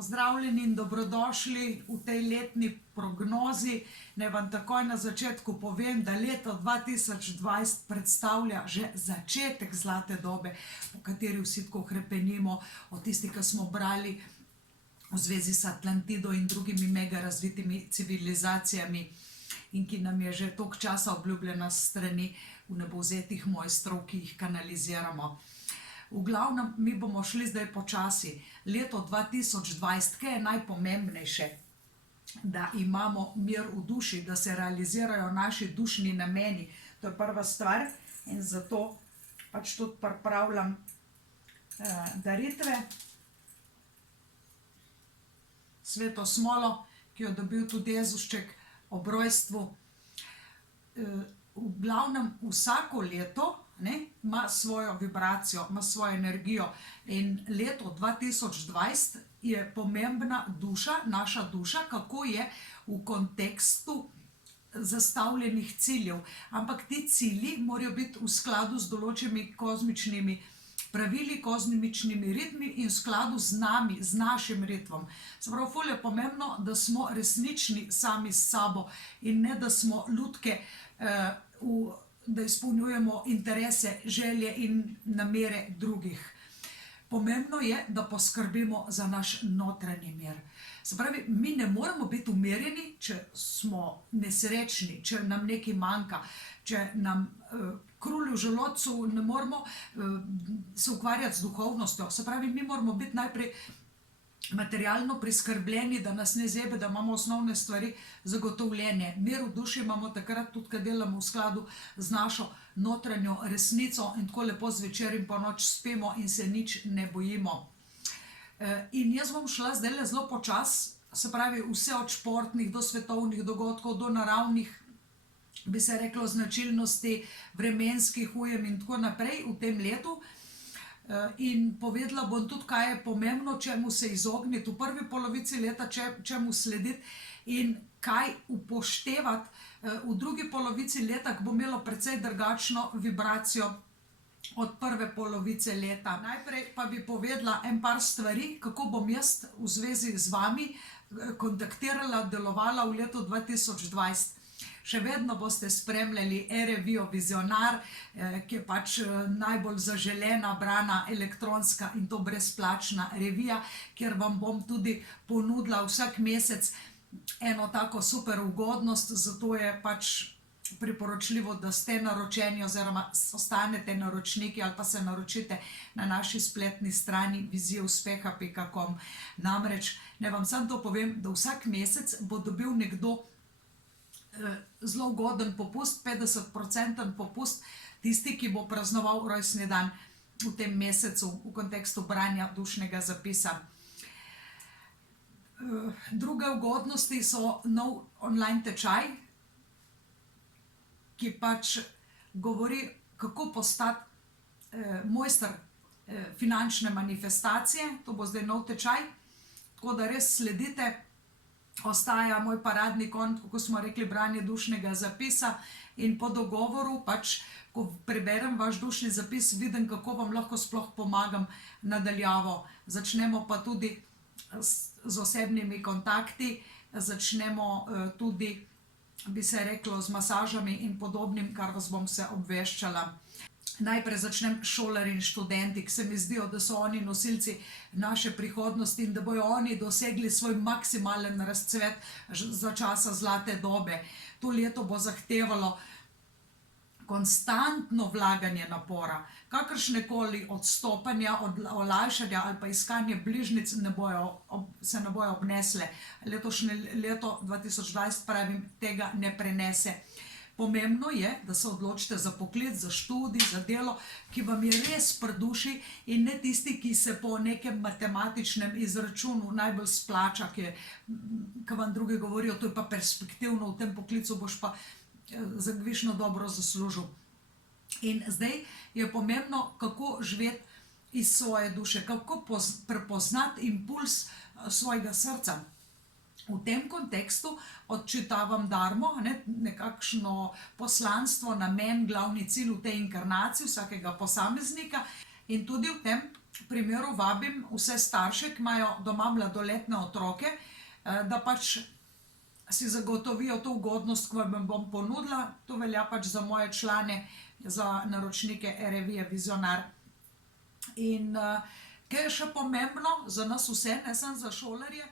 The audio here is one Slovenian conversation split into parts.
Pozdravljeni in dobrodošli v tej letni prognozi. Naj vam takoj na začetku povem, da leto 2020 predstavlja že začetek zlate dobe, po kateri vsi tako hrepenimo, od tistih, ki smo brali v zvezi s Atlantido in drugimi mega razvitimi civilizacijami in ki nam je že toliko časa obljubljena s strani vnebovzetih mojstrov, ki jih kanaliziramo. V glavnem, mi bomo šli zdaj počasi. Leto 2020, kaj je najpomembnejše? Da imamo mir v duši, da se realizirajo naši dušni nameni. To je prva stvar in zato pač tudi pripravljam daritve. Sveto smolo, ki jo dobil tudi Jezušček ob rojstvu. V glavnem, vsako leto ima svojo vibracijo, ima svojo energijo in leto 2020 je pomembna duša, naša duša, kako je v kontekstu zastavljenih ciljev. Ampak ti cilji morajo biti v skladu z določenimi kozmičnimi pravili, kozmičnimi ritmi in v skladu z nami, z našim ritmom. Se pravi, ful je pomembno, da smo resnični sami s sabo in ne, da smo lutke da izpolnjujemo interese, želje in namere drugih. Pomembno je, da poskrbimo za naš notranji mir. Se pravi, mi ne moremo biti umirjeni, če smo nesrečni, če nam nekaj manjka, če nam kruli v želodcu, ne moremo se ukvarjati z duhovnostjo. Se pravi, mi moramo biti najprej materialno priskrbljeni, da nas ne zebe, da imamo osnovne stvari zagotovljene. Mir v duši imamo takrat tudi, kad delamo v skladu z našo notranjo resnico in tako lepo zvečer in po noč spimo in se nič ne bojimo. In jaz bom šla zdaj zelo počas, se pravi vse od športnih do svetovnih dogodkov, do naravnih, bi se reklo, značilnosti, vremenskih ujem in tako naprej v tem letu. In povedala bom tudi, kaj je pomembno, čemu se izogniti v prvi polovici leta, čemu slediti in kaj upoštevati v drugi polovici leta, ko bo imelo precej drugačno vibracijo od prve polovice leta. Najprej pa bi povedala en par stvari, kako bom jaz v zvezi z vami kontaktirala, delovala v letu 2020. Še vedno boste spremljali e-revijo Vizionar, ki je pač najbolj zaželena, brana elektronska in to brezplačna revija, kjer vam bom tudi ponudila vsak mesec eno tako super ugodnost, zato je pač priporočljivo, da ste naročeni oziroma ostanete naročniki ali pa se naročite na naši spletni strani vizijauspeha.com. Namreč, ne vam samo to povem, da vsak mesec bo dobil nekdo zelo ugoden popust, 50% popust, tisti, ki bo praznoval rojstni dan v tem mesecu v kontekstu branja dušnega zapisa. Druge ugodnosti so nov online tečaj, ki pač govori, kako postati mojster finančne manifestacije. To bo zdaj nov tečaj, tako da res sledite. Ostaja moj paradni konj, kako smo rekli, branje dušnega zapisa in po dogovoru, pač, ko preberem vaš dušni zapis, vidim, kako vam lahko sploh pomagam nadaljavo. Začnemo pa tudi z osebnimi kontakti, začnemo tudi, bi se reklo, z masažami in podobnim, kar vas bom se obveščala. Najprej začnem šolarji in študenti, ki se mi zdijo, da so oni nosilci naše prihodnosti in da bojo oni dosegli svoj maksimalen razcvet za časa zlate dobe. To leto bo zahtevalo konstantno vlaganje napora, kakršnekoli odstopanja, olajšanja ali pa iskanje bližnjic se ne bojo obnesle. Letošnje leto 2020, pravim, tega ne prenese. Pomembno je, da se odločite za poklic, za študij, za delo, ki vam je res pri duši in ne tisti, ki se po nekem matematičnem izračunu najbolj splača, ki vam drugi govorijo, to je pa perspektivno, v tem poklicu boš pa višno dobro zaslužil. In zdaj je pomembno, kako živeti iz svoje duše, kako prepoznati impuls svojega srca. V tem kontekstu odčitavam darmo, nekakšno poslanstvo, namen, glavni cilj v tej inkarnaciji vsakega posameznika In tudi v tem primeru vabim vse starše, ki imajo doma mladoletne otroke, da pač si zagotovijo to ugodnost, ki vam bom ponudila. To velja pač za moje člane, za naročnike revije Vizionar. In kaj je še pomembno za nas vse, ne samo za šolarje,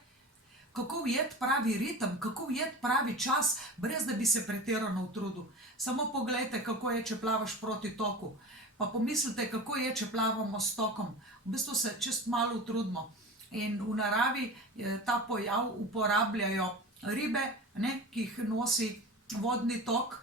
kako ujeti pravi ritem, kako ujeti pravi čas, brez da bi se pretirano utrudil. Samo poglejte, kako je, če plavaš proti toku. Pa pomislite, kako je, če plavamo s tokom. V bistvu se čist malo utrudimo. In v naravi ta pojav uporabljajo ribe, ki jih nosi vodni tok,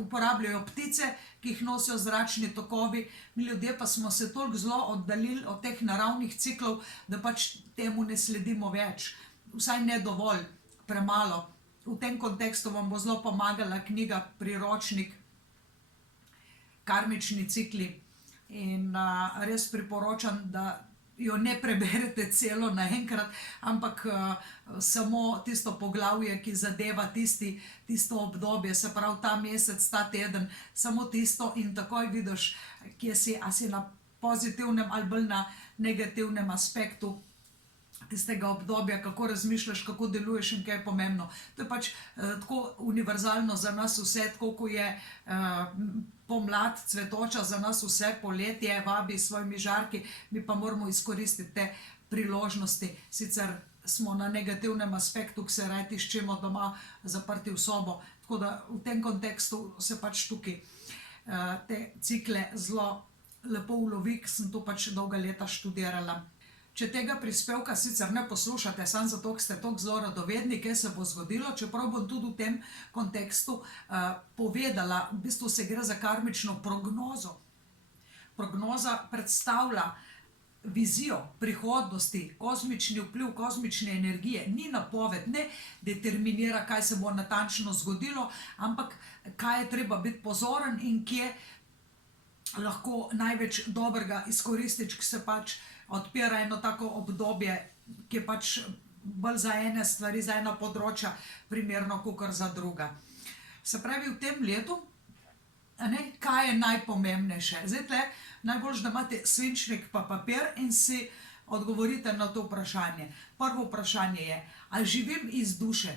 uporabljajo ptice, ki jih nosijo zračni tokovi. Mi ljudje pa smo se toliko zelo oddaljili od teh naravnih ciklov, da pač temu ne sledimo več. Vsaj ne dovolj, premalo. V tem kontekstu vam bo zelo pomagala knjiga, priročnik Karmični cikli. In res priporočam, da jo ne preberete celo naenkrat, ampak samo tisto poglavje, ki zadeva tisto obdobje, se pravi ta mesec, ta teden, samo tisto in takoj vidiš, kje si, a si na pozitivnem ali bolj na negativnem aspektu tistega obdobja, kako razmišljaš, kako deluješ in kaj je pomembno. To je pač tako univerzalno za nas vse, tako ko je pomlad cvetoča za nas vse, poletje vabi s svojimi žarki, mi pa moramo izkoristiti te priložnosti. Sicer smo na negativnem aspektu, ki se raje tiščimo doma, zaprti v sobo. Tako da v tem kontekstu se pač tukaj te cikle zelo lepo ulovi, ker sem to pač dolga leta študirala. Če tega prispevka sicer ne poslušate, samo zato, ker ste toliko zelo radovedni, kaj se bo zgodilo, čeprav bom tudi v tem kontekstu povedala, v bistvu se gre za karmično prognozo. Prognoza predstavlja vizijo prihodnosti, kozmični vpliv, kozmične energije, ni napoved, ne determinira, kaj se bo natančno zgodilo, ampak kaj je treba biti pozoren in kje lahko največ dobrega izkoristiš, ki se pač odpira eno tako obdobje, ki je pač bolj za ene stvari, za ena področja primerno, kakor za druga. Se pravi, v tem letu, kaj je najpomembnejše? Zdaj tle, najboljše, da imate svinčnik pa papir in si odgovorite na to vprašanje. Prvo vprašanje je, ali živim iz duše?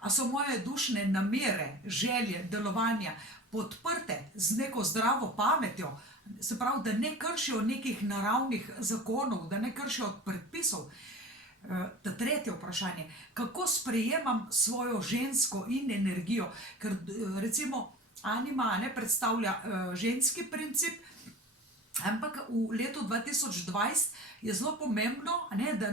A so moje dušne namere, želje, delovanja podprte z neko zdravo pametjo, se pravi, da ne kršijo nekih naravnih zakonov, da ne kršijo predpisov. Ta tretje vprašanje, kako sprejemam svojo žensko in energijo, ker recimo anima predstavlja ženski princip, ampak v letu 2020 je zelo pomembno, da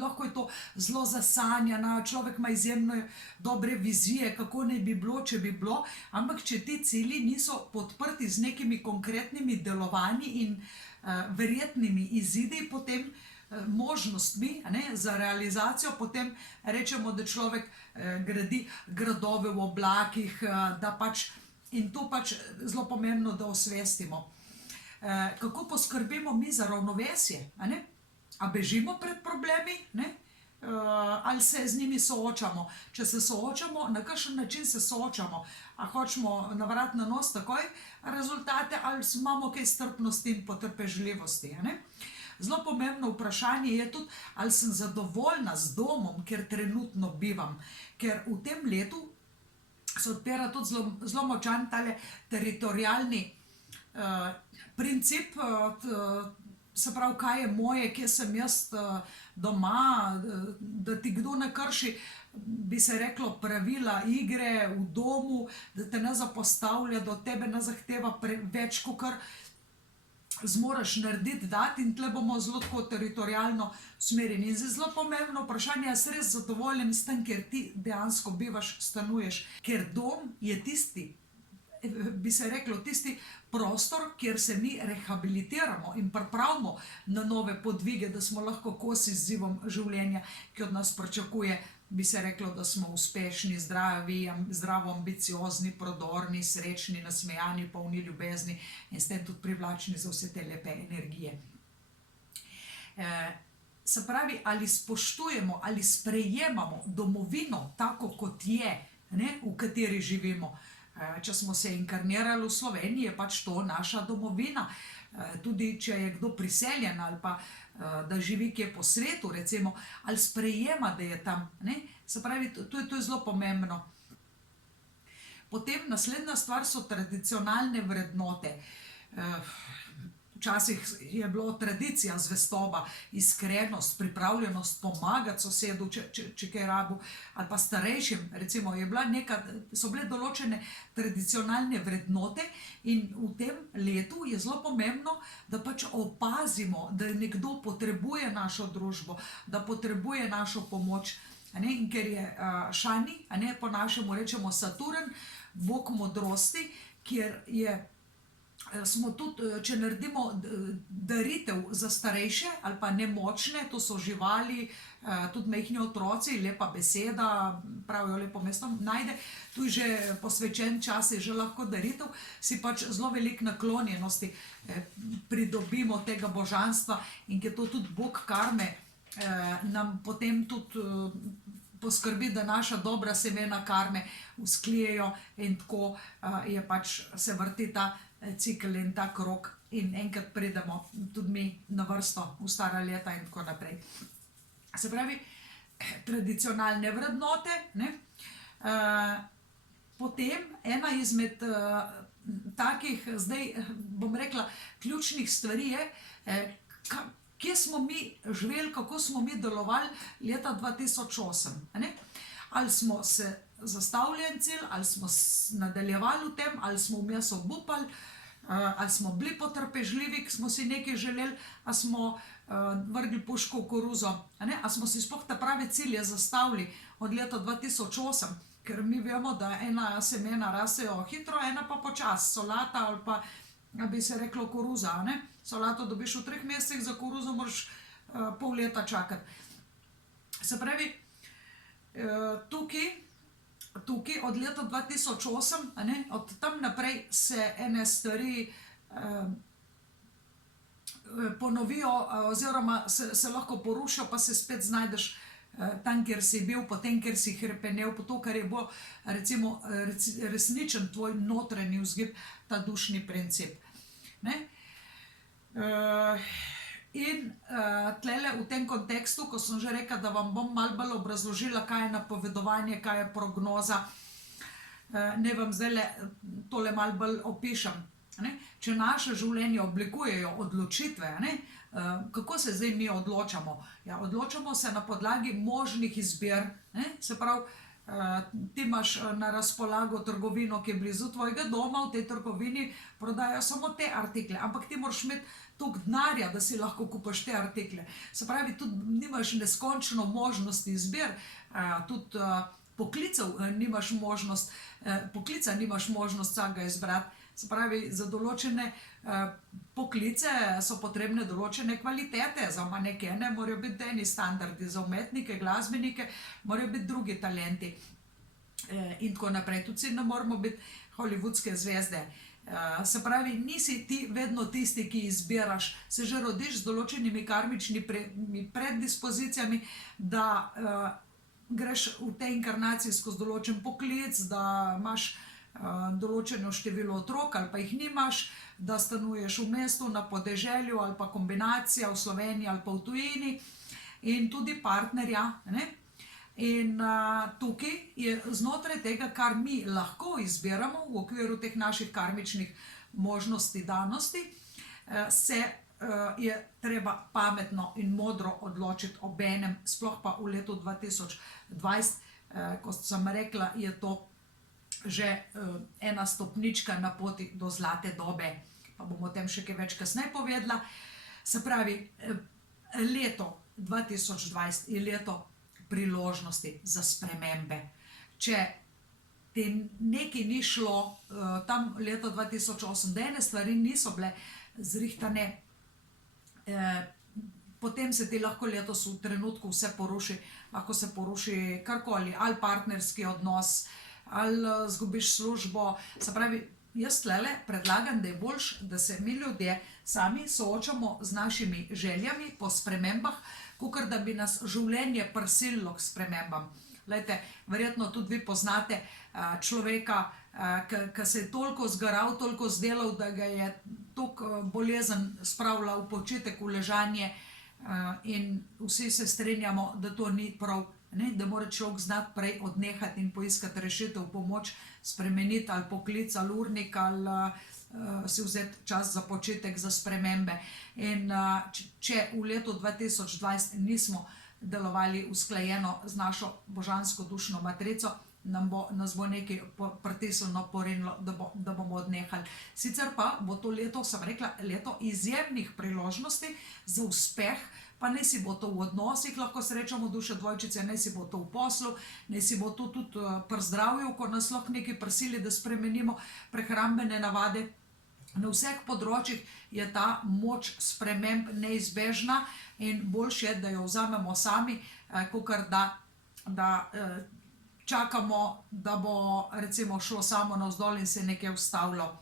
lahko je to zelo zasanjana, človek ima izjemno dobre vizije, kako naj bi bilo, če bi bilo, ampak če ti cilji niso podprti z nekimi konkretnimi delovanji in verjetnimi izidi, potem možnostmi za realizacijo, potem rečemo, da človek gradi gradove v oblakih, da pač, in to pač zelo pomembno, da osvestimo. Kako poskrbimo mi za ravnovesje? A bežimo pred problemi? Ali se z njimi soočamo? Če se soočamo, na kakšen način se soočamo? A hočemo na vrat na nos takoj rezultate ali imamo kaj strpnosti in potrpežljivosti? Zelo pomembno vprašanje je tudi, ali sem zadovoljna z domom, kjer trenutno bivam. Ker v tem letu se odpira tudi zelo močan tale teritorialni princip, se pravi, kaj je moje, kje sem jaz doma, da ti kdo ne krši, bi se reklo, pravila igre v domu, da te ne zapostavlja, da od tebe ne zahteva več, kakor zmoraš narediti, dati, in tle bomo zelo tako teritorialno usmerjeni. In zdaj zelo pomembno vprašanje, jaz res zadovoljen s tem, ker ti dejansko bivaš, stanuješ, ker dom je tisti, bi se reklo, tisti prostor, kjer se mi rehabilitiramo in pripravimo na nove podvige, da smo lahko kos izzivom življenja, ki od nas pričakuje, bi se reklo, da smo uspešni, zdravo ambiciozni, prodorni, srečni, nasmejani, polni ljubezni in s tem tudi privlačni za vse te lepe energije. Se pravi, ali spoštujemo, ali sprejemamo domovino tako, kot je, v kateri živimo. Če smo se inkarnirali v Sloveniji, je pač to naša domovina. Tudi če je kdo priseljen ali pa da živi kje po svetu, recimo, ali sprejema, da je tam. Ne? Se pravi, to je zelo pomembno. Potem naslednja stvar so tradicionalne vrednote. Včasih je bilo tradicija, zvestoba, iskrenost, pripravljenost pomagati sosedu, če kaj rabu, ali pa starejšim, recimo, so bile določene tradicionalne vrednote in v tem letu je zelo pomembno, da pač opazimo, da nekdo potrebuje našo družbo, da potrebuje našo pomoč. In ker je Šani, po našemu rečemo Saturn, bog modrosti, kjer smo tudi, če naredimo daritev za starejše ali pa nemočne, to so živali, tudi majhni otroci, lepa beseda, pravijo lepo mesto najde, tu je že posvečen čas, je že lahko daritev, si pač zelo veliko naklonjenosti pridobimo tega božanstva in ker to tudi bog karme, nam potem tudi poskrbi, da naša dobra semena karme vzklijejo in tako je pač se vrti ta cikl in ta krog in enkrat pridemo tudi mi na vrsto v stara leta in tako naprej. Se pravi, tradicionalne vrednote, ne? Potem ena izmed takih, zdaj bom rekla, ključnih stvari je, kje smo mi živeli, kako smo mi delovali leta 2008. Ne? Ali smo se zastavili en cilj, ali smo nadaljevali v tem, ali smo vmes obupali, ali smo bili potrpežljivi, ki smo si nekaj želeli, ali smo vrgli puško v koruzo, ali smo si sploh ta pravi cilje zastavili od leta 2008, ker mi vemo, da ena semena rasejo hitro, ena pa počas, solata ali pa bi se reklo koruza, ne? Solato dobiš v 3 mesecih, za koruzo moraš pol leta čakati. Se pravi, tukaj od leta 2008, od tam naprej se ene stvari ponovijo oziroma se lahko porušijo, pa se spet znajdeš tam, kjer si bil, potem, kjer si hrepenel, po to, kar je bo recimo resničen tvoj notranji vzgib, ta dušni princip. In tlele v tem kontekstu, ko sem že rekla, da vam bom malo bolj obrazložila, kaj je napovedovanje, kaj je prognoza, ne vam zdaj tole malo bolj opišem. Če naše življenje oblikujejo odločitve, kako se zdaj mi odločamo? Ja, odločamo se na podlagi možnih izbir, se pravi, ti imaš na razpolago trgovino, ki je blizu tvojega doma, v tej trgovini prodajajo samo te artikle, ampak ti moraš imeti toliko denarja, da si lahko kupaš te artikle. Se pravi, tudi nimaš neskončno možnosti izbir, tudi poklicev nimaš možnost, poklica nimaš možnost vsakega izbrati. Se pravi, za določene poklice so potrebne določene kvalitete, za manekene morajo biti eni standardi, za umetnike, glasbenike morajo biti drugi talenti in tako naprej. Tudi si ne moramo biti hollywoodske zvezde. Se pravi, nisi ti vedno tisti, ki izbiraš, se že rodiš z določenimi karmičnimi predispozicijami, da greš v tej inkarnaciji skozi določen poklic, da imaš določeno število otrok ali pa jih nimaš, da stanuješ v mestu, na podeželju ali pa kombinacija v Sloveniji ali pa v tujini in tudi partnerja. In tukaj je znotraj tega, kar mi lahko izbiramo v okviru teh naših karmičnih možnosti, danosti, se je treba pametno in modro odločiti obenem, sploh pa v letu 2020, ko sem rekla, je to že ena stopnička na poti do zlate dobe, pa bom o tem še kaj več kasneje povedala. Se pravi, leto 2020 je leto priložnosti za spremembe. Če ti nekaj ni šlo tam leta 2008, da ene stvari niso bile zrihtane, potem se ti lahko letos v trenutku vse poruši, lahko se poruši karkoli, ali partnerski odnos, ali zgubiš službo. Se pravi, jaz tlele predlagam, da je boljš, da se mi ljudje sami soočamo z našimi željami po spremembah, kakor da bi nas življenje prisililo k spremembam. Glejte, verjetno tudi vi poznate človeka, ki se je toliko zgaral, toliko zdelal, da ga je toliko bolezen spravila v počitek, v ležanje, in vsi se strinjamo, da to ni prav, ne? Da mora človek znati prej odnehati in poiskati rešitev, pomoč, spremeniti ali poklic, ali urnik, ali si vzeti čas za počitek, za spremembe. In če v letu 2020 nismo delovali usklajeno z našo božansko dušno matrico, nas bo nekaj pritisnilo, porinilo, da bomo odnehali. Sicer pa bo to leto, sem rekla, leto izjemnih priložnosti za uspeh, pa naj si bo to v odnosih, lahko srečamo duše dvojčice, naj si bo to v poslu, naj si bo to tudi pri zdravju, ko nas lahko nekaj prisili, da spremenimo prehrambene navade. Na vseh področjih je ta moč sprememb neizbežna in boljše je, da jo vzamemo sami, kakor da čakamo, da bo recimo šlo samo navzdol in se nekaj ustavilo.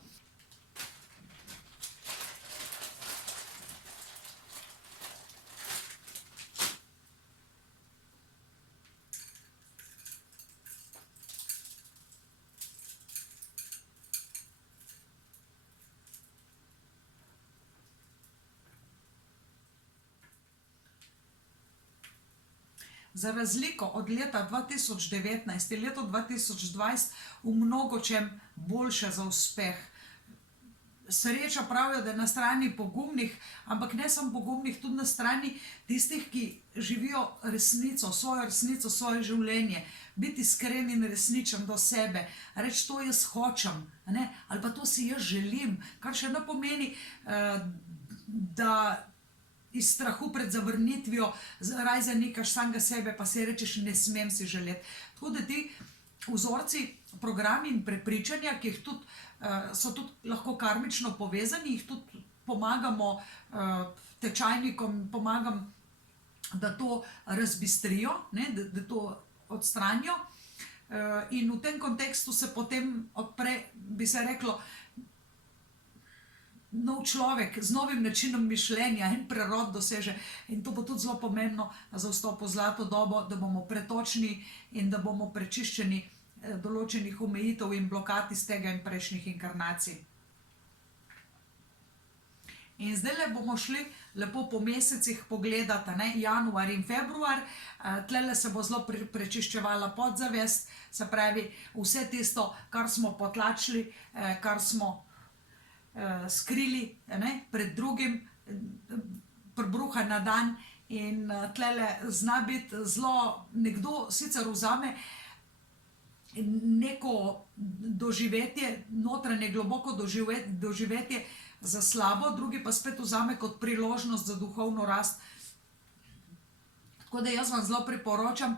Za razliko od leta 2019 je leto 2020 v mnogočem boljše za uspeh. Sreča pravijo, da je na strani pogumnih, ampak ne samo pogumnih, tudi na strani tistih, ki živijo resnico, svoje življenje. Biti iskren in resničen do sebe, reči to jaz hočem, ne? Ali pa to si jaz želim, kar še ne pomeni, da iz strahu pred zavrnitvijo raj zanikaš samega sebe, pa si rečeš, ne smem si želeti. Tako da ti vzorci, programi in prepričanja, ki jih tudi, so tudi lahko karmično povezani, jih tudi pomagamo tečajnikom, pomagam, da to razbistrijo, ne, da to odstranijo. In v tem kontekstu se potem odpre, bi se reklo, nov človek z novim načinom mišljenja in prerod doseže. In to bo tudi zelo pomembno za vstop v zlato dobo, da bomo pretočni in da bomo prečiščeni določenih omejitev in blokad iz tega in prejšnjih inkarnacij. In zdaj bomo šli lepo po mesecih pogledati, ne, januar in februar. Tlele se bo zelo prečiščevala podzavest, se pravi vse tisto, kar smo potlačili, kar smo skrili, ne, pred drugim, prbruha na dan. In tlele zna biti zelo, nekdo sicer vzame neko doživetje, notranje globoko doživetje za slabo, drugi pa spet vzame kot priložnost za duhovno rast. Tako da jaz vam zelo priporočam,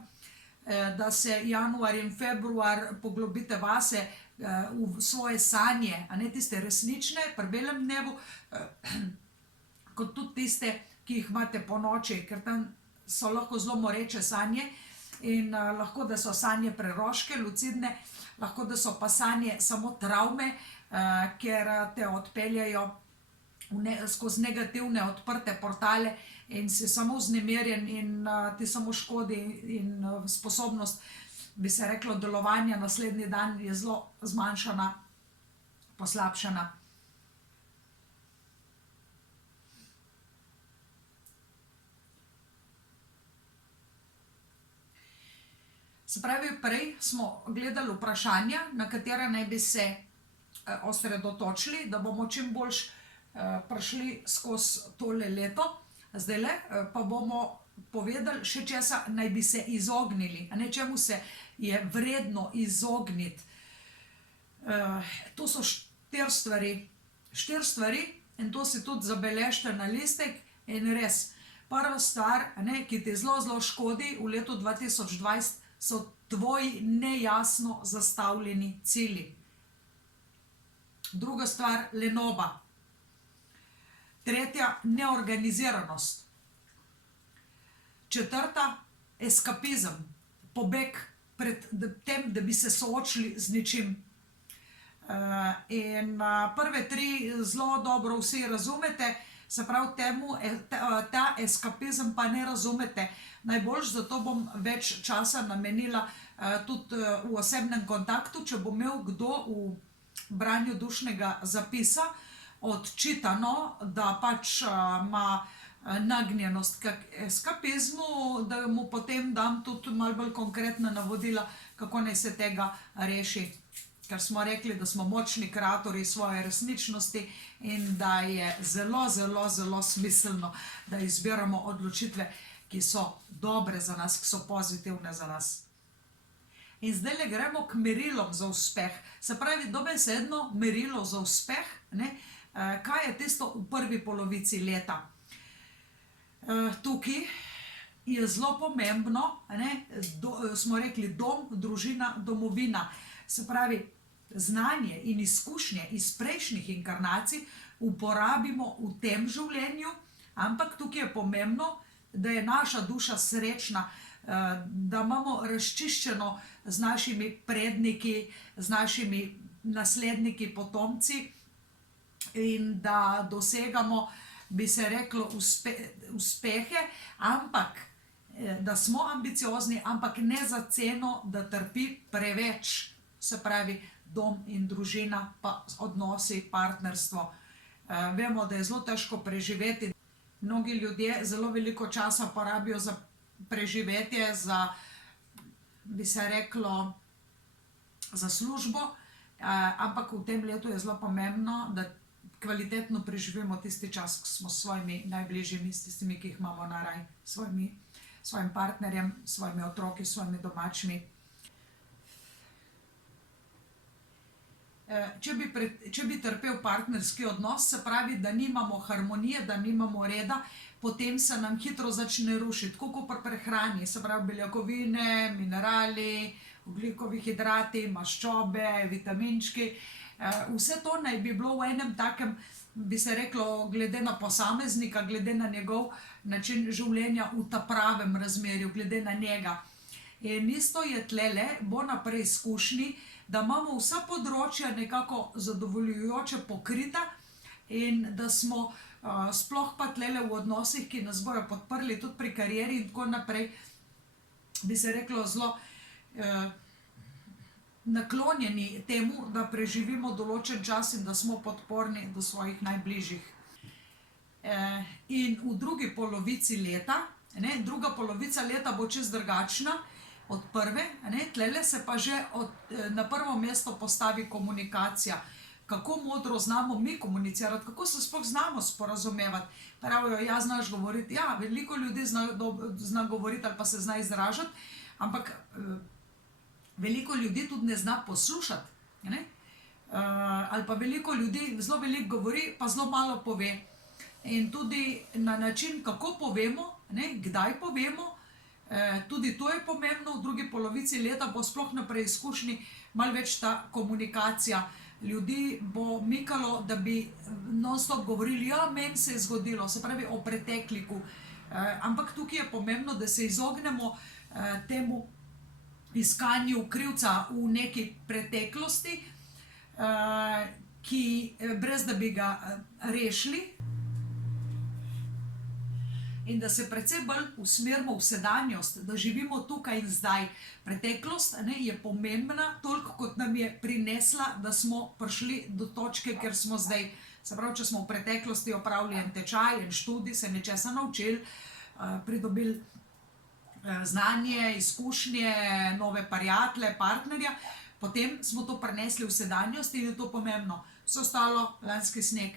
da se januar in februar poglobite vase, v svoje sanje, a ne tiste resnične, pri belem dnevu, kot tudi tiste, ki jih imate po noči, ker tam so lahko zelo moreče sanje in lahko, da so sanje preroške, lucidne, lahko, da so pa sanje samo travme, ker te odpeljajo skozi negativne odprte portale in si samo vznemirjen in ti samo škodi in sposobnost, bi se reklo, delovanja naslednji dan je zelo zmanjšana, poslabšana. Se pravi, prej smo gledali vprašanja, na katera naj bi se osredotočili, da bomo čim boljš prišli skozi tole leto. Zdajle pa bomo povedali še česa naj bi se izognili, a ne čemu se je vredno izogniti. To so 4 stvari in to si tudi zabeležite na listek in res. Prva stvar, ne, ki ti zelo škodi v letu 2020, so tvoji nejasno zastavljeni cilji. Druga stvar, lenoba. Tretja, neorganiziranost. Četrta, eskapizem, pobeg pred tem, da bi se soočili z ničim. In prve 3 zelo dobro vsi razumete, Se pravi, ta eskapizem pa ne razumete najboljš, zato bom več časa namenila tudi v osebnem kontaktu, če bo imel kdo v branju dušnega zapisa odčitano, da pač ima nagnjenost k eskapizmu, da mu potem dam tudi malo bolj konkretna navodila, kako naj se tega reši. Ker smo rekli, da smo močni kreatorji svoje resničnosti in da je zelo, zelo, zelo smiselno, da izbiramo odločitve, ki so dobre za nas, ki so pozitivne za nas. In zdaj le gremo k merilom za uspeh. Se pravi, dobesedno merilo za uspeh, kaj je tisto v prvi polovici leta. Tukaj je zelo pomembno, smo rekli dom, družina, domovina. Se pravi, znanje in izkušnje iz prejšnjih inkarnacij uporabimo v tem življenju, ampak tukaj je pomembno, da je naša duša srečna, da imamo razčiščeno z našimi predniki, z našimi nasledniki, potomci in da dosegamo, bi se reklo, uspehe, ampak da smo ambiciozni, ampak ne za ceno, da trpi preveč, se pravi dom in družina, pa odnosi, partnerstvo. Vemo, da je zelo težko preživeti. Mnogi ljudje zelo veliko časa porabijo za preživetje, za, bi se reklo, za službo, ampak v tem letu je zelo pomembno, da kvalitetno preživimo tisti čas, ko smo s svojimi najbližjimi, s tistimi, ki jih imamo naraj, svojim partnerjem, svojimi otroki, svojimi domačimi. Če bi trpel partnerski odnos, se pravi, da nimamo harmonije, da nimamo reda, potem se nam hitro začne rušiti, tako kot pri prehrani, se pravi beljakovine, minerali, ogljikovi hidrati, maščobe, vitaminčki. Vse to naj bi bilo v enem takem, bi se reklo, glede na posameznika, glede na njegov način življenja v ta pravem razmerju, glede na njega. In isto je tlele, bo na preizkušnji, da imamo vsa področja nekako zadovoljujoče pokrita in da smo sploh pa tlele v odnosih, ki nas bojo podprli tudi pri karieri in tako naprej, bi se reklo, zelo naklonjeni temu, da preživimo določen čas in da smo podporni do svojih najbližjih. In v drugi polovici leta, druga polovica leta bo čisto drugačna od prve, tlele se pa že na prvo mesto postavi komunikacija. Kako modro znamo mi komunicirati, kako se sploh znamo sporazumevati. Pravijo, ja, znaš govoriti, ja, veliko ljudi zna govoriti ali pa se zna izražati, ampak veliko ljudi tudi ne zna poslušati. Ali pa veliko ljudi zelo veliko govori, pa zelo malo pove. In tudi na način, kako povemo, kdaj povemo, tudi to je pomembno, v drugi polovici leta bo sploh na preizkušnji malo več ta komunikacija. Ljudi bo mikalo, da bi non-stop govorili, ja, meni se je zgodilo, se pravi o pretekliku. Ampak tukaj je pomembno, da se izognemo temu iskanju krivca v neki preteklosti, ki brez da bi ga rešili, in da se predvsem bolj usmerimo v sedanjost, da živimo tukaj in zdaj. Preteklost je pomembna toliko, kot nam je prinesla, da smo prišli do točke, kjer smo zdaj. Se pravi, če smo v preteklosti opravili en tečaj, en študij, se nečesa naučili, pridobili znanje, izkušnje, nove prijatelje, partnerja, potem smo to prenesli v sedanjost in je to pomembno. Vse ostalo, lanski sneg.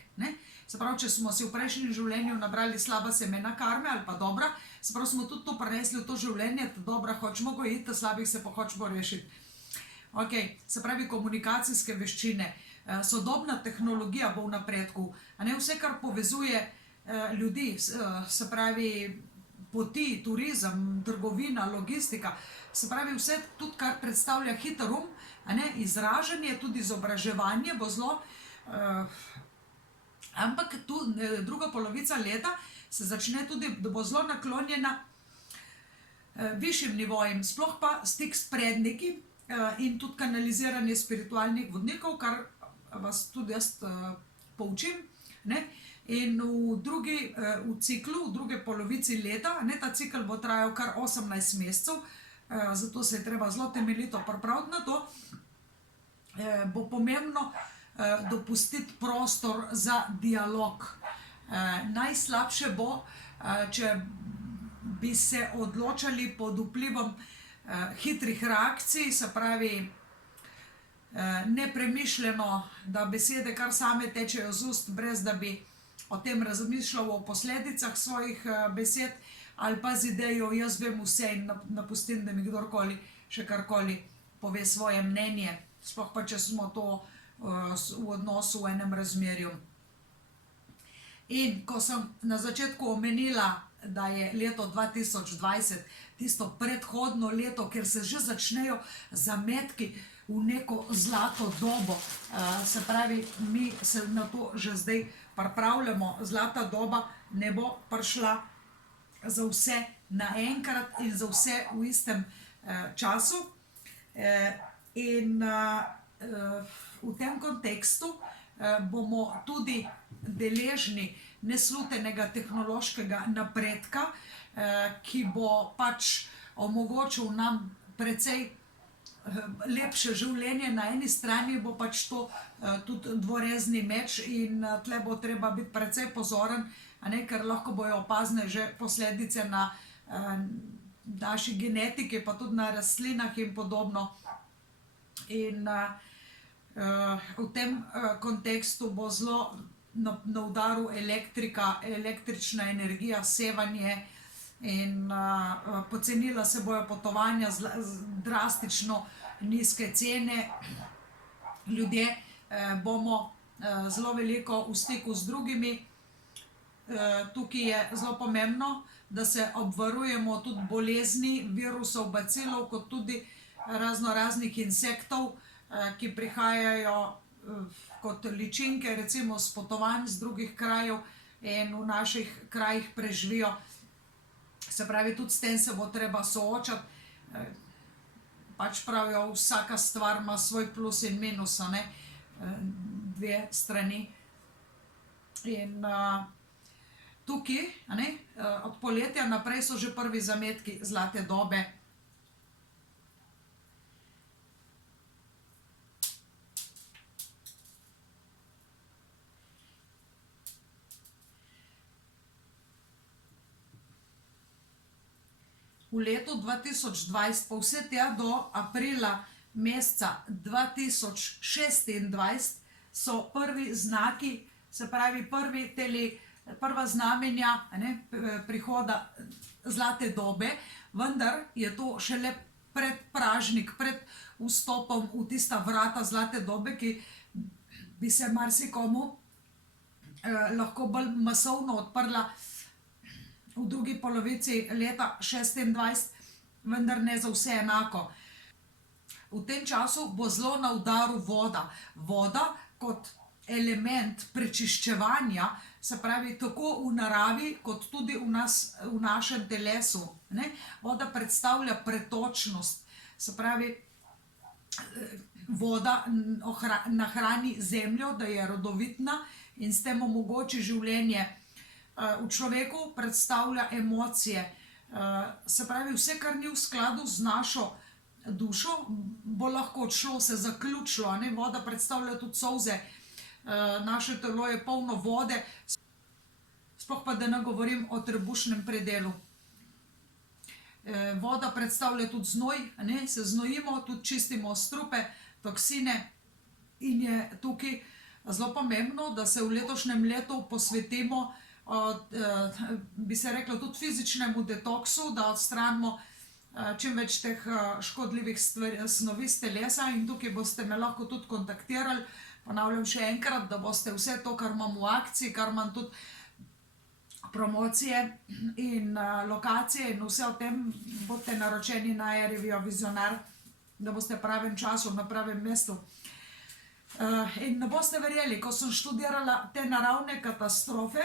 Se pravi, če smo si v prejšnjem življenju nabrali slaba semena karme ali pa dobra, se pravi, smo tudi to prenesli v to življenje, ta dobra hočemo gojiti, ta slabih se pa hočemo rešiti. Se pravi, komunikacijske veščine, sodobna tehnologija bo v napredku, vse, kar povezuje ljudi, se pravi, poti, turizem, trgovina, logistika, se pravi, vse tudi, kar predstavlja hiter izražanje, tudi izobraževanje bo zelo, ampak tu druga polovica leta se začne tudi, da bo zelo naklonjena višjim nivojem, sploh pa stik s predniki in tudi kanaliziranje spiritualnih vodnikov, kar vas tudi jaz poučim. In v ciklu, v druge polovici leta, ta cikl bo trajal kar 18 mesecev, zato se je treba zelo temeljito pripraviti na to, bo pomembno dopustiti prostor za dialog. Najslabše bo, če bi se odločali pod vplivom hitrih reakcij, se pravi nepremišljeno, da besede kar same tečejo z ust, brez da bi o tem razmišljal o posledicah svojih besed, ali pa z idejo, jaz vem vse in napustim, da mi kdorkoli še karkoli pove svoje mnenje, sploh pa če smo to v odnosu, v enem razmerju. In ko sem na začetku omenila, da je leto 2020 tisto predhodno leto, kjer se že začnejo zametki v neko zlato dobo, se pravi, mi se na to že zdaj pripravljamo. Zlata doba ne bo prišla za vse naenkrat in za vse v istem času. In v tem kontekstu bomo tudi deležni neslutenega tehnološkega napredka, ki bo pač omogočil nam precej lepše življenje. Na eni strani bo pač to tudi dvorezni meč in tle bo treba biti precej pozoren, ker lahko bojo opazne že posledice na naši genetiki, pa tudi na rastlinah in podobno. In v tem kontekstu bo zelo na udaru elektrika, električna energija, sevanje in pocenila se bojo potovanja, drastično nizke cene. Ljudje bomo zelo veliko v stiku z drugimi. Tukaj je zelo pomembno, da se obvarujemo tudi bolezni, virusov, bacilov, kot tudi raznih insektov, ki prihajajo kot ličinke, recimo s potovanj z drugih krajev in v naših krajih preživijo. Se pravi, tudi s tem se bo treba soočati. Pač pravijo, vsaka stvar ima svoj plus in minus, dve strani. In tukaj, od poletja naprej so že prvi zametki zlate dobe. V letu 2020, pa vse tja do aprila meseca 2026, so prvi znaki, se pravi prva znamenja prihoda zlate dobe, vendar je to šele predpražnik, pred vstopom v tista vrata zlate dobe, ki bi se marsikomu lahko bolj masovno odprla v drugi polovici leta 2026, vendar ne za vse enako. V tem času bo zelo na udaru voda. Voda kot element prečiščevanja, se pravi tako v naravi, kot tudi v našem telesu. Voda predstavlja pretočnost, se pravi, voda nahrani zemljo, da je rodovitna in s tem omogoči življenje. V človeku predstavlja emocije, se pravi, vse, kar ni v skladu z našo dušo, bo lahko odšlo, se zaključilo. Voda predstavlja tudi solze, naše telo je polno vode, sploh pa da ne govorim o trebušnem predelu. Voda predstavlja tudi znoj, se znojimo, tudi čistimo strupe, toksine in je tukaj zelo pomembno, da se v letošnjem letu posvetimo, bi se reklo, tudi fizičnemu detoksu, da odstranimo čim več teh škodljivih snovi z telesa in tukaj boste me lahko tudi kontaktirali. Ponavljam še enkrat, da boste vse to, kar imam v akciji, kar imam tudi promocije in lokacije in vse o tem, boste naročeni na e-revijo Vizionar, da boste v pravem času, na pravem mestu. In ne boste verjeli, ko sem študirala te naravne katastrofe,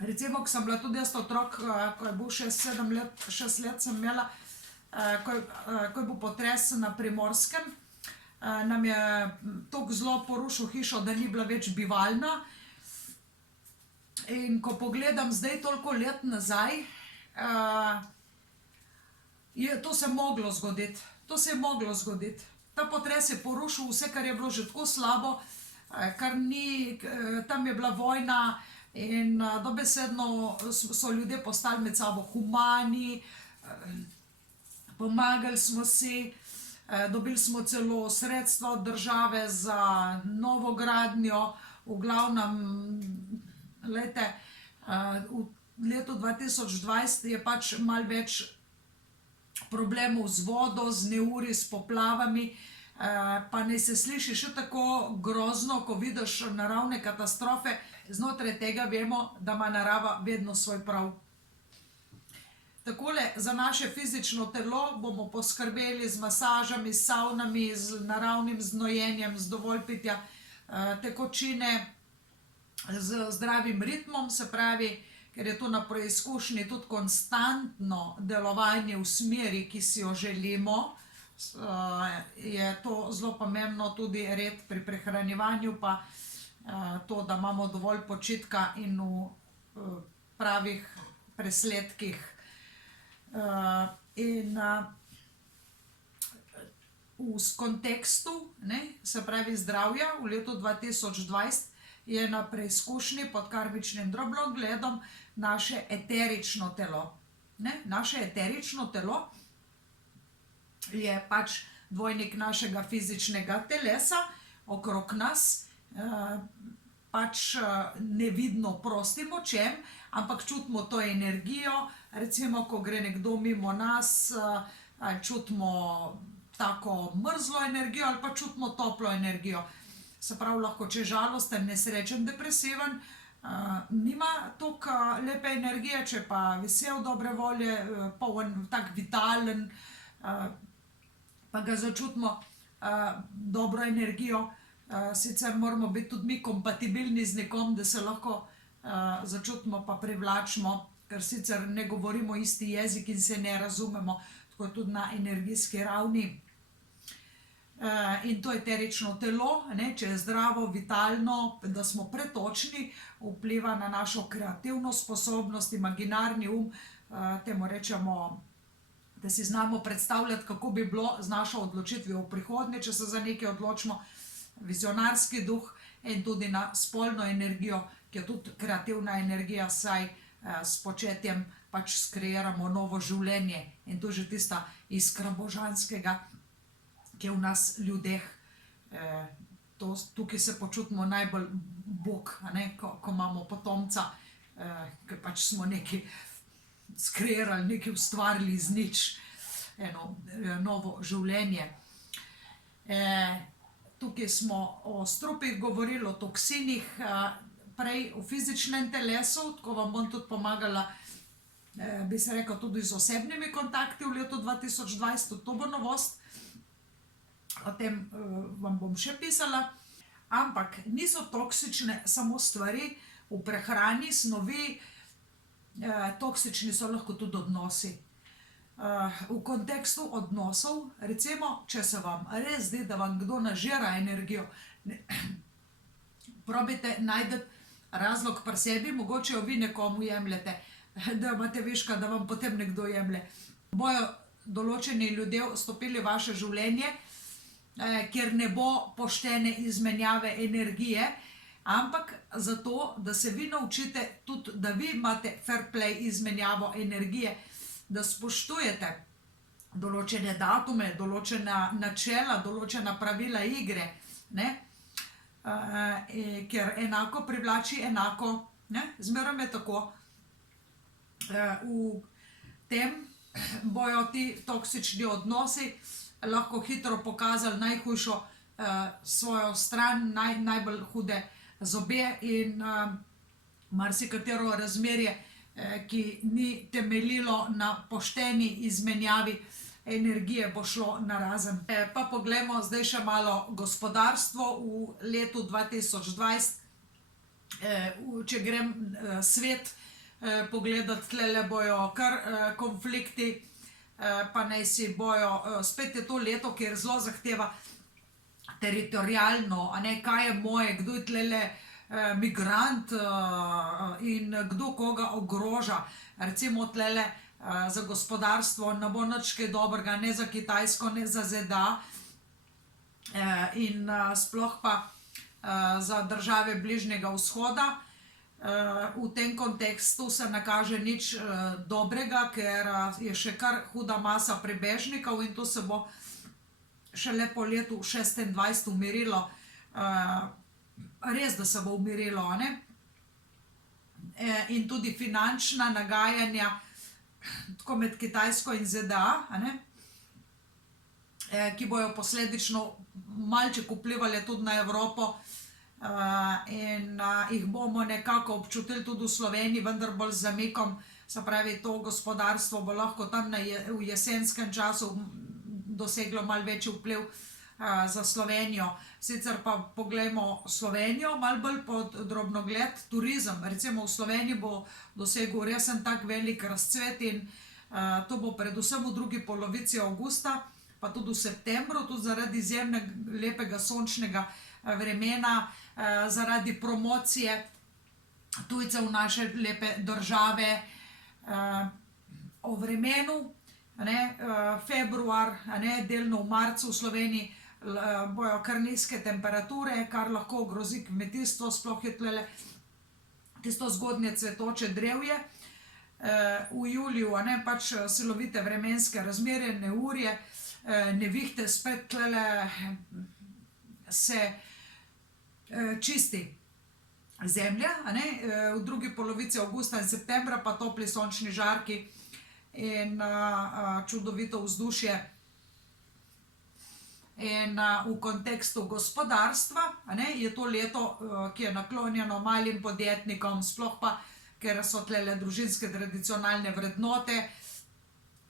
recimo, ko sem bila tudi jaz otrok, ko je bil 6 let sem imela, ko je bil potres na Primorskem, nam je toliko zelo porušil hišo, da ni bila več bivalna. In ko pogledam zdaj toliko let nazaj, to se je moglo zgoditi. To se je moglo zgoditi. Ta potres je porušil vse, kar je bilo že tako slabo, kar ni, tam je bila vojna in dobesedno so ljudje postali med sabo humani, pomagali smo si, dobili smo celo sredstva od države za novogradnjo, v glavnem, glejte, v letu 2020 je pač malo več problemov z vodo, z neuri, s poplavami, pa ne se sliši še tako grozno, ko vidiš naravne katastrofe, znotraj tega vemo, da ima narava vedno svoj prav. Takole, za naše fizično telo bomo poskrbeli z masažami, s savnami, z naravnim znojenjem, z dovolj pitja tekočine, z zdravim ritmom, se pravi, ker je to na preizkušnji tudi konstantno delovanje v smeri, ki si jo želimo, je to zelo pomembno, tudi red pri prehranjevanju, pa to, da imamo dovolj počitka in v pravih presledkih. In v kontekstu, se pravi zdravja, v letu 2020 je na preizkušnji pod karmičnim drobnogledom naše eterično telo. Naše eterično telo je pač dvojnik našega fizičnega telesa okrog nas, pač nevidno prostim očem, ampak čutimo to energijo, recimo, ko gre nekdo mimo nas, čutimo tako mrzlo energijo ali pa čutimo toplo energijo. Se pravi, lahko, če je žalosten, nesrečen, depresiven, nima toliko lepe energije, če pa vesel, dobre volje, poln, tak vitalen, pa ga začutimo dobro energijo. Sicer moramo biti tudi mi kompatibilni z nekom, da se lahko začutimo pa privlačimo, ker sicer ne govorimo isti jezik in se ne razumemo, tako tudi na energijski ravni. In to eterično telo, če je zdravo, vitalno, da smo pretočni, vpliva na našo kreativno sposobnost, imaginarni temu rečemo, da si znamo predstavljati, kako bi bilo z našo odločitvijo v prihodnje, če se za nekaj odločimo, vizionarski duh in tudi na spolno energijo, ki je tudi kreativna energija, saj s početjem pač skreiramo novo življenje in to je že tista iskra božanskega, ki je v nas ljudeh. Tukaj se počutimo najbolj Bog, ko imamo potomca, ker pač smo nekaj skreirali, nekaj ustvarili iz nič, eno novo življenje. Tukaj smo o strupih govorili, o toksinih, prej v fizičnem telesu, tako vam bom tudi pomagala, bi se rekel, tudi z osebnimi kontakti v letu 2020, to bo novost. O tem vam bom še pisala, ampak niso toksične samo stvari v prehrani, snovi, toksični so lahko tudi odnosi. V kontekstu odnosov, recimo, če se vam res zdi, da vam kdo nažira energijo, probajte najti razlog pri sebi, mogoče jo vi nekomu jemljete, da imate viška, da vam potem nekdo jemlje. Bojo določeni ljudje vstopili v vaše življenje, kjer ne bo poštene izmenjave energije, ampak zato, da se vi naučite tudi, da vi imate fair play izmenjavo energije, da spoštujete določene datume, določena načela, določena pravila igre, ker enako privlači enako, zmeraj je tako. V tem bojo ti toksični odnosi lahko hitro pokazali najhujšo svojo stran, najbolj hude zobe in marsikatero razmerje, ki ni temeljilo na pošteni izmenjavi energije, bo šlo narazen. Pa poglejmo zdaj še malo gospodarstvo v letu 2020. Če grem svet pogledati, tlele bojo kar konflikti, pa naj si bojo, spet je to leto, kjer zelo zahteva teritorijalno, kaj je moje, kdo je tlele migrant in kdo koga ogroža. Recimo tlele za gospodarstvo ne bo nič kaj dobrega, ne za Kitajsko, ne za ZDA, in sploh pa za države Bližnjega vzhoda. V tem kontekstu se ne kaže nič dobrega, ker je še kar huda masa prebežnikov in to se bo šele po letu 2026 umirilo. Res, da se bo umirilo, ne? In tudi finančna nagajanja tako med Kitajsko in ZDA, ne? Ki bojo posledično malček vplivali tudi na Evropo, in jih bomo nekako občutili tudi v Sloveniji, vendar bolj z zamikom. Se pravi, to gospodarstvo bo lahko tam v jesenskem času doseglo malo večji vpliv za Slovenijo. Sicer pa poglejmo Slovenijo malo bolj pod drobnogled. Turizem, recimo v Sloveniji bo dosegel resen tak velik razcvet in to bo predvsem v drugi polovici avgusta, pa tudi v septembru, tudi zaradi izjemno lepega sončnega vremena, zaradi promocije tujcev v naše lepe države, o vremenu, februar, delno v marcu v Sloveniji bojo kar nizke temperature, kar lahko ogrozi kmetijstvo, sploh je tlele tisto zgodnje cvetoče drevje. V juliju pač silovite vremenske razmere, neurje, nevihte, spet tlele se čisti zemlja, v drugi polovici avgusta in septembra pa topli sončni žarki in čudovito vzdušje. In v kontekstu gospodarstva je to leto, ki je naklonjeno malim podjetnikom, sploh pa, ker so tlele družinske tradicionalne vrednote.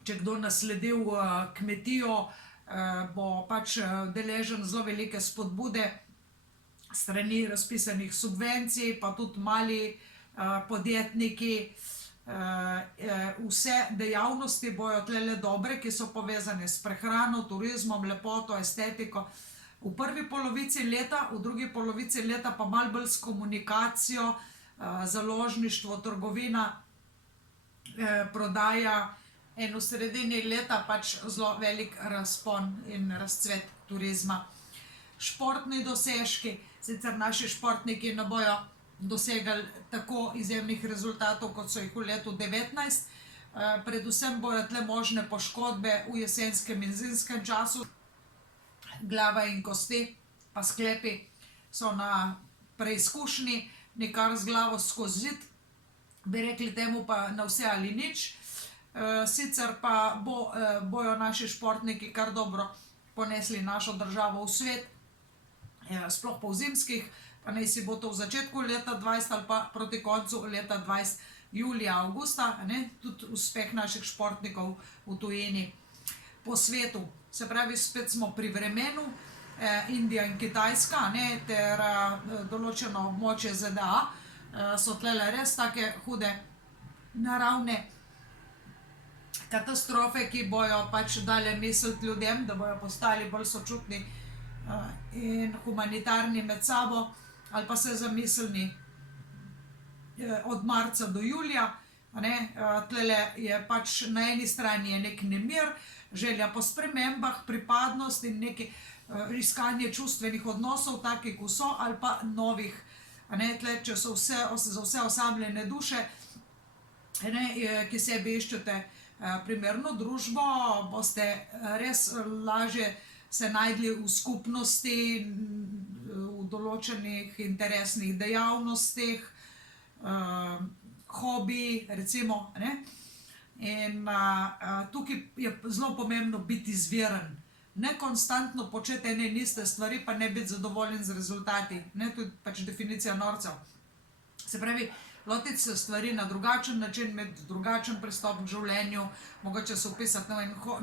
Če kdo nasledil kmetijo, bo pač deležen zelo velike spodbude strani razpisanih subvencij, pa tudi mali podjetniki. Vse dejavnosti bojo tlele dobre, ki so povezane s prehrano, turizmom, lepoto, estetiko v prvi polovici leta, v drugi polovici leta pa malo bolj s komunikacijo, založništvo, trgovina, prodaja in v sredini leta pač zelo velik razpon in razcvet turizma. Športni dosežki, sicer naši športniki ne bojo dosegali tako izjemnih rezultatov, kot so jih v letu 2019. Predvsem bojo tle možne poškodbe v jesenskem in zimskem času. Glava in kosti pa sklepi so na preizkušnji, nikar z glavo skozi zid, bi rekli temu, pa na vse ali nič. Sicer pa bojo naši športniki kar dobro ponesli našo državo v svet, sploh po zimskih, pa naj si bo to v začetku leta 2020 ali pa proti koncu leta 2020, julija, avgusta, tudi uspeh naših športnikov v tujini, po svetu. Se pravi, spet smo pri vremenu, Indija in Kitajska, ter določeno območje ZDA, so tlele res take hude naravne katastrofe, ki bojo pač dale misliti ljudem, da bojo postali bolj sočutni in humanitarni med sabo, ali pa se zamislni od marca do julija. Tlele je pač na eni strani je nek nemir, želja po spremembah, pripadnost in neki iskanje čustvenih odnosov, takih, kot so, ali pa novih. Tle, če so za vse osamljene duše, ki sebi iščete primerno družbo, boste res lažje se najdli v skupnosti, v določenih interesnih dejavnostih, hobiji, recimo. In tukaj je zelo pomembno biti izviren. Ne konstantno početi ene in iste stvari, pa ne biti zadovoljen z rezultati. To je pač definicija norcev. Se pravi, lotiti se stvari na drugačen način, imeti drugačen pristop k življenju, mogoče se vpisati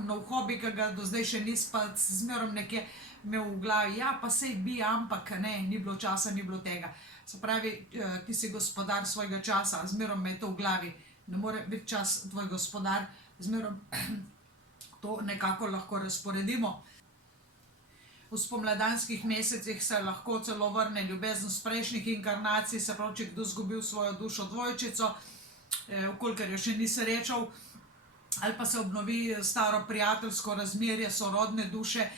nov hobi, ki ga do zdaj še nisi, pa zmerom nekje imel v glavi, ja, pa sej bi, ampak ne, ni bilo časa, ni bilo tega. Se pravi, ti si gospodar svojega časa, zmerom me je to v glavi. Ne more biti čas tvoj gospodar, zmerom to nekako lahko razporedimo. v spomladanskih mesecih se lahko celo vrne ljubezen z prejšnjih inkarnacij, se pravi, če kdo izgubil svojo dušo dvojčico, vkolikor jo še ni srečal, ali pa se obnovi staro prijateljsko razmerje, sorodne duše.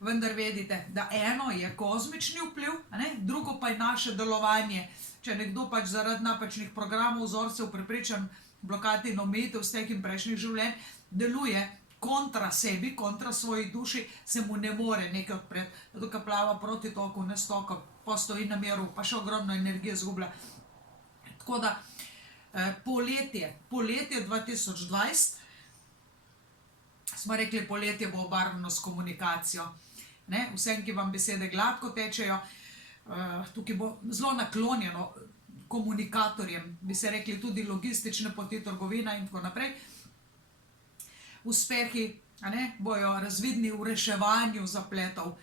Vendar vedite, da eno je kozmični vpliv, drugo pa je naše delovanje. Če nekdo pač zaradi napačnih programov, vzorcev, prepričanj, blokad in omejitev z tekim prejšnjih življenj deluje kontra sebi, kontra svoji duši, se mu ne more nekaj odpreti. Tukaj plava proti toku, ne stoka, postoji na miru, pa še ogromno energije izgublja. Tako da poletje 2020, smo rekli, poletje bo obarvano s komunikacijo. Vsem, ki vam besede gladko tečejo, tukaj bo zelo naklonjeno komunikatorjem, bi se rekli tudi logistične poti, trgovina in tako naprej. Uspehi bojo razvidni v reševanju zapletov,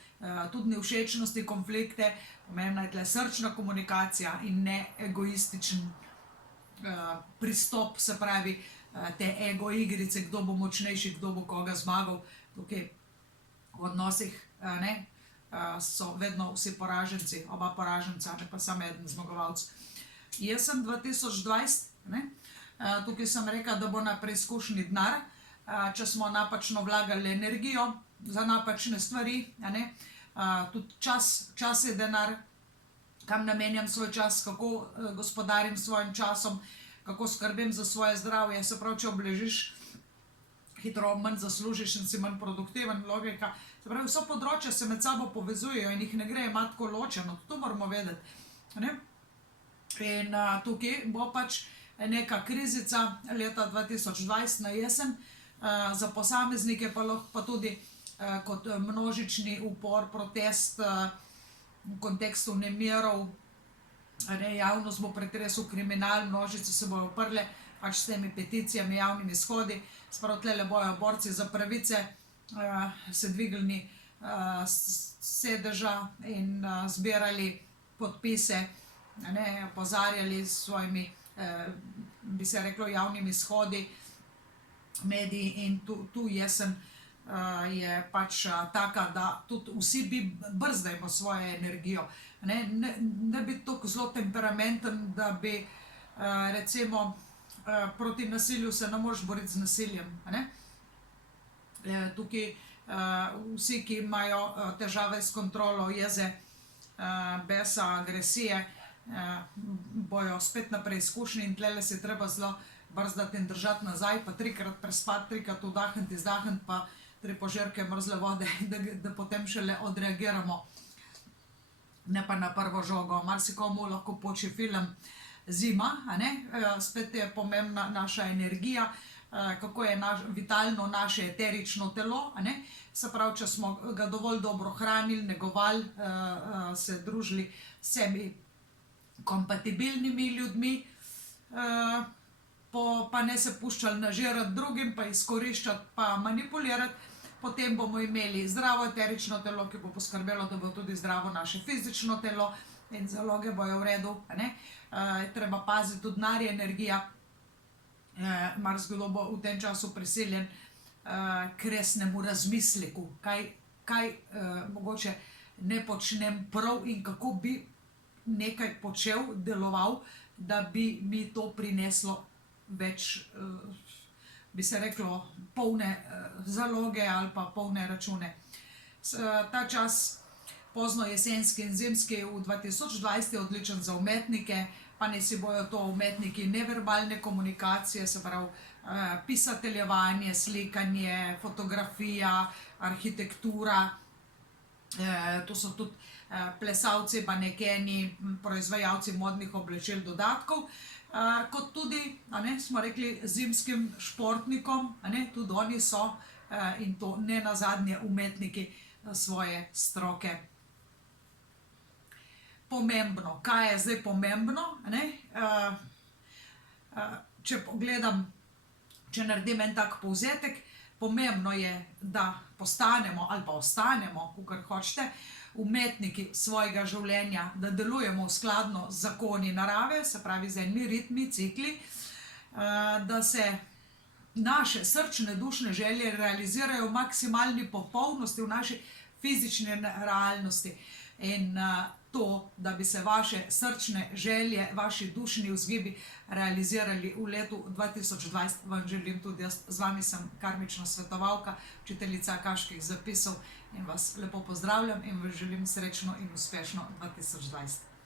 tudi nevšečnosti, konflikte, pomembna je tle srčna komunikacija in ne egoističen pristop, se pravi te ego igrice, kdo bo močnejši, kdo bo koga zmagal. Tukaj v odnosih so vedno vsi poraženci, oba poraženca, ne pa samo eden zmagovalc. Jesen 2020, tukaj sem rekla, da bo na preizkušnji denar, če smo napačno vlagali energijo za napačne stvari, tudi čas je denar, kam namenjam svoj čas, kako gospodarim svojim časom, kako skrbim za svoje zdravje, se pravi, če obležiš, hitro manj zaslužiš in si manj produktiven, logika. Se pravi, vso področja se med sabo povezujejo in jih ne gre imati tako ločeno, to moramo vedeti. In tukaj bo pač neka krizica leta 2020 na jesen, za posameznike pa tudi kot množični upor, protest v kontekstu nemirov, javnost bo pretresel kriminal, množice se bojo oprle pač s temi peticijami, javnimi shodi, sprav tlele bojo borci za pravice se dvignili sedeža in zbirali podpise, opozarjali s svojimi, bi se reklo, javnimi shodi, mediji, in tu jesen je pač taka, da tudi vsi bi brzdajmo svojo energijo. Ne biti tako zelo temperamenten, da bi recimo proti nasilju se ne moreš boriti z nasiljem. Tukaj vsi, ki imajo težave s kontrolo jeze, besa, agresije, bojo spet na preizkušnji in tlele se treba zelo brzdati in držati nazaj, pa trikrat prespati, trikrat vdahniti, izdahniti, pa 3 požirke mrzle vode, da potem šele odreagiramo, ne pa na prvo žogo. Marsikomu lahko poči film zima, spet je pomembna naša energija, kako je vitalno naše eterično telo, se pravi, če smo ga dovolj dobro hranili, negovali, se družili s sebi kompatibilnimi ljudmi, pa ne se puščali nažirati drugim, pa izkoriščati, pa manipulirati, potem bomo imeli zdravo eterično telo, ki bo poskrbelo, da bo tudi zdravo naše fizično telo in zaloge bojo v redu. Treba paziti, tudi denar je energija, marsikdo bo v tem času prisiljen k resnemu razmisleku, kaj mogoče ne počnem prav in kako bi nekaj počel, deloval, da bi mi to prineslo več, bi se reklo, polne zaloge ali pa polne račune. Ta čas, pozno jesenski in zimski v 2020, je odličen za umetnike, pa ne si bojo to umetniki neverbalne komunikacije, se pravi pisateljevanje, slikanje, fotografija, arhitektura, to so tudi plesalci, manekeni, proizvajalci modnih oblečil, dodatkov, kot tudi, smo rekli, zimskim športnikom, tudi oni so, in to ne nazadnje umetniki svoje stroke. Pomembno, kaj je zdaj pomembno? Če pogledam, če naredim en tak povzetek, pomembno je, da postanemo ali pa ostanemo, kakor hočete, umetniki svojega življenja, da delujemo skladno z zakoni narave, se pravi z enimi ritmi, cikli, da se naše srčne, dušne želje realizirajo v maksimalni popolnosti v naši fizični realnosti. In to, da bi se vaše srčne želje, vaši dušni vzgibi realizirali v letu 2020, vam želim tudi jaz. Z vami sem karmična svetovalka, učiteljica akaških zapisov in vas lepo pozdravljam in vam želim srečno in uspešno 2020.